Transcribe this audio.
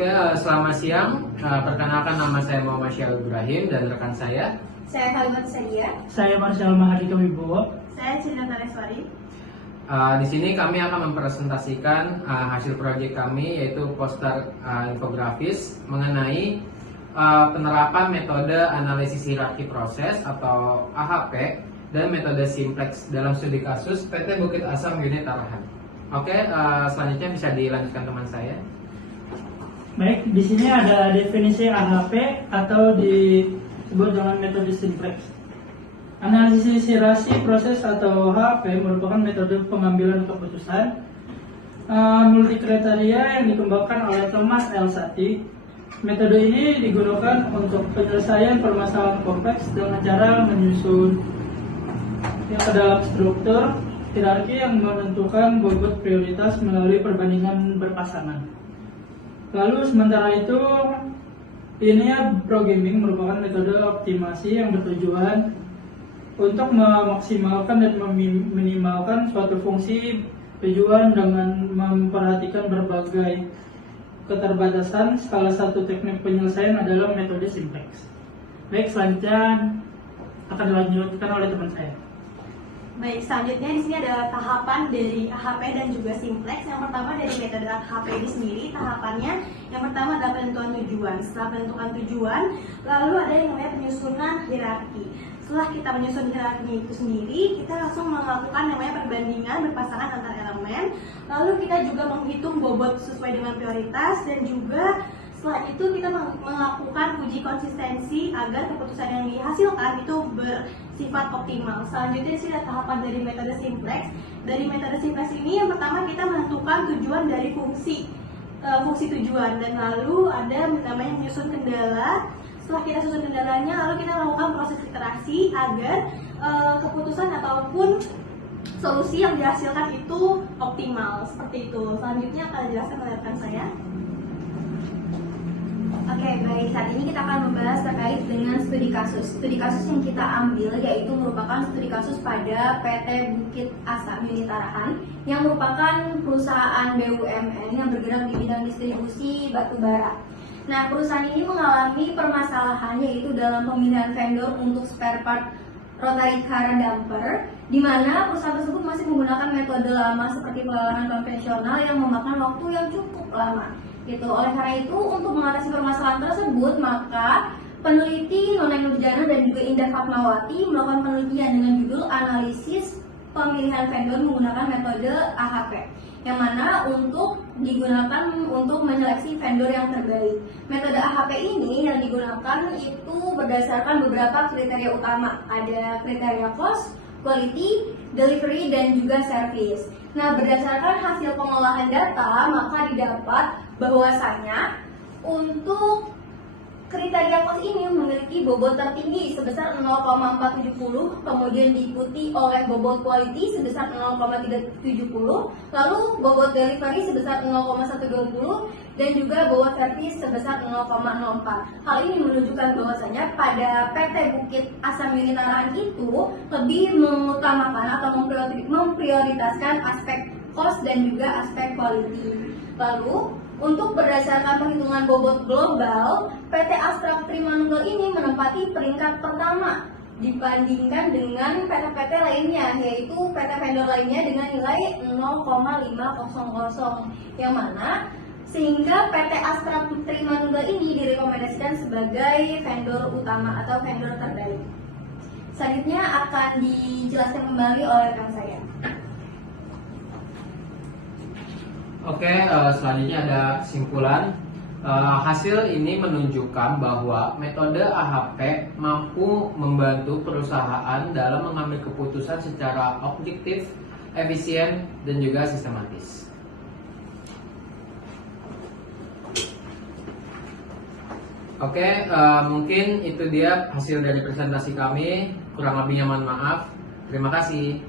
Oke, selamat siang. Perkenalkan, nama saya Muhammad Syahul Ibrahim dan rekan saya. Saya Kalimat Sadia. Saya Marcel Mahardika Wibowo. Saya Cinta Tareswari. Di sini kami akan mempresentasikan hasil proyek kami, yaitu poster infografis mengenai penerapan metode analisis hierarki proses atau AHP dan metode simplex dalam studi kasus PT Bukit Asam Unit Arahan. Oke, selanjutnya bisa dilanjutkan teman saya. Baik, di sini ada definisi AHP atau disebut dengan metode simplex. Analisis hierarki proses atau AHP merupakan metode pengambilan keputusan multikriteria yang dikembangkan oleh Thomas L. Satie. Metode ini digunakan untuk penyelesaian permasalahan kompleks dengan cara menyusun ke dalam struktur hierarki yang menentukan bobot prioritas melalui perbandingan berpasangan. Lalu sementara itu, linear programming merupakan metode optimasi yang bertujuan untuk memaksimalkan dan meminimalkan suatu fungsi tujuan dengan memperhatikan berbagai keterbatasan. Salah satu teknik penyelesaian adalah metode simplex. Baik, selanjutnya akan dilanjutkan oleh teman saya. Baik, selanjutnya di sini ada tahapan dari AHP dan juga simplex. Yang pertama dari metode AHP ini sendiri, tahapannya yang pertama adalah penentuan tujuan. Setelah penentuan tujuan, lalu ada yang namanya penyusunan hierarki. Setelah kita menyusun hierarki itu sendiri, kita langsung melakukan namanya perbandingan berpasangan antar elemen. Lalu kita juga menghitung bobot sesuai dengan prioritas, dan juga setelah itu kita melakukan uji konsistensi agar keputusan yang dihasilkan itu bersifat optimal. Selanjutnya sih ada tahapan dari metode simplex. Dari metode simplex ini yang pertama kita menentukan tujuan dari fungsi tujuan, dan lalu ada namanya menyusun kendala. Setelah kita susun kendalanya, lalu kita lakukan proses iterasi agar keputusan ataupun solusi yang dihasilkan itu optimal. Seperti itu. Selanjutnya akan dijelaskan oleh rekan saya. Oke, baik. Saat ini kita akan membahas terkait dengan studi kasus. Studi kasus yang kita ambil yaitu merupakan studi kasus pada PT Bukit Asam Unit Arahan yang merupakan perusahaan BUMN yang bergerak di bidang distribusi batu bara. Nah, perusahaan ini mengalami permasalahan yaitu dalam pemilihan vendor untuk spare part rotary car damper, di mana perusahaan tersebut masih menggunakan metode lama seperti pelelangan konvensional yang memakan waktu yang cukup lama. Gitu. Oleh karena itu, untuk mengatasi permasalahan tersebut, maka peneliti Nona Nurjana dan juga Indah Fatmawati melakukan penelitian dengan judul analisis pemilihan vendor menggunakan metode AHP, yang mana untuk digunakan untuk menyeleksi vendor yang terbaik. Metode AHP ini yang digunakan itu berdasarkan beberapa kriteria utama. Ada kriteria cost, quality, delivery, dan juga service. Nah, berdasarkan hasil pengolahan data, maka didapat bahwasanya untuk kriteria cost ini memiliki bobot tertinggi sebesar 0,470, kemudian diikuti oleh bobot quality sebesar 0,370, lalu bobot delivery sebesar 0,120, dan juga bobot service sebesar 0,04. Hal ini menunjukkan bahwasanya pada PT Bukit Asam Unit Arahan itu lebih mengutamakan atau memprioritaskan aspek cost dan juga aspek quality. Lalu untuk berdasarkan perhitungan bobot global, PT Astra Trimanunggal ini menempati peringkat pertama dibandingkan dengan PT-PT lainnya, yaitu PT vendor lainnya dengan nilai 0,500, yang mana sehingga PT Astra Trimanunggal ini direkomendasikan sebagai vendor utama atau vendor terbaik. Selanjutnya akan dijelaskan kembali oleh rekan saya. Oke, selanjutnya ada kesimpulan. Hasil ini menunjukkan bahwa metode AHP mampu membantu perusahaan dalam mengambil keputusan secara objektif, efisien, dan juga sistematis. Oke, mungkin itu dia hasil dari presentasi kami. Kurang lebihnya mohon maaf. Terima kasih.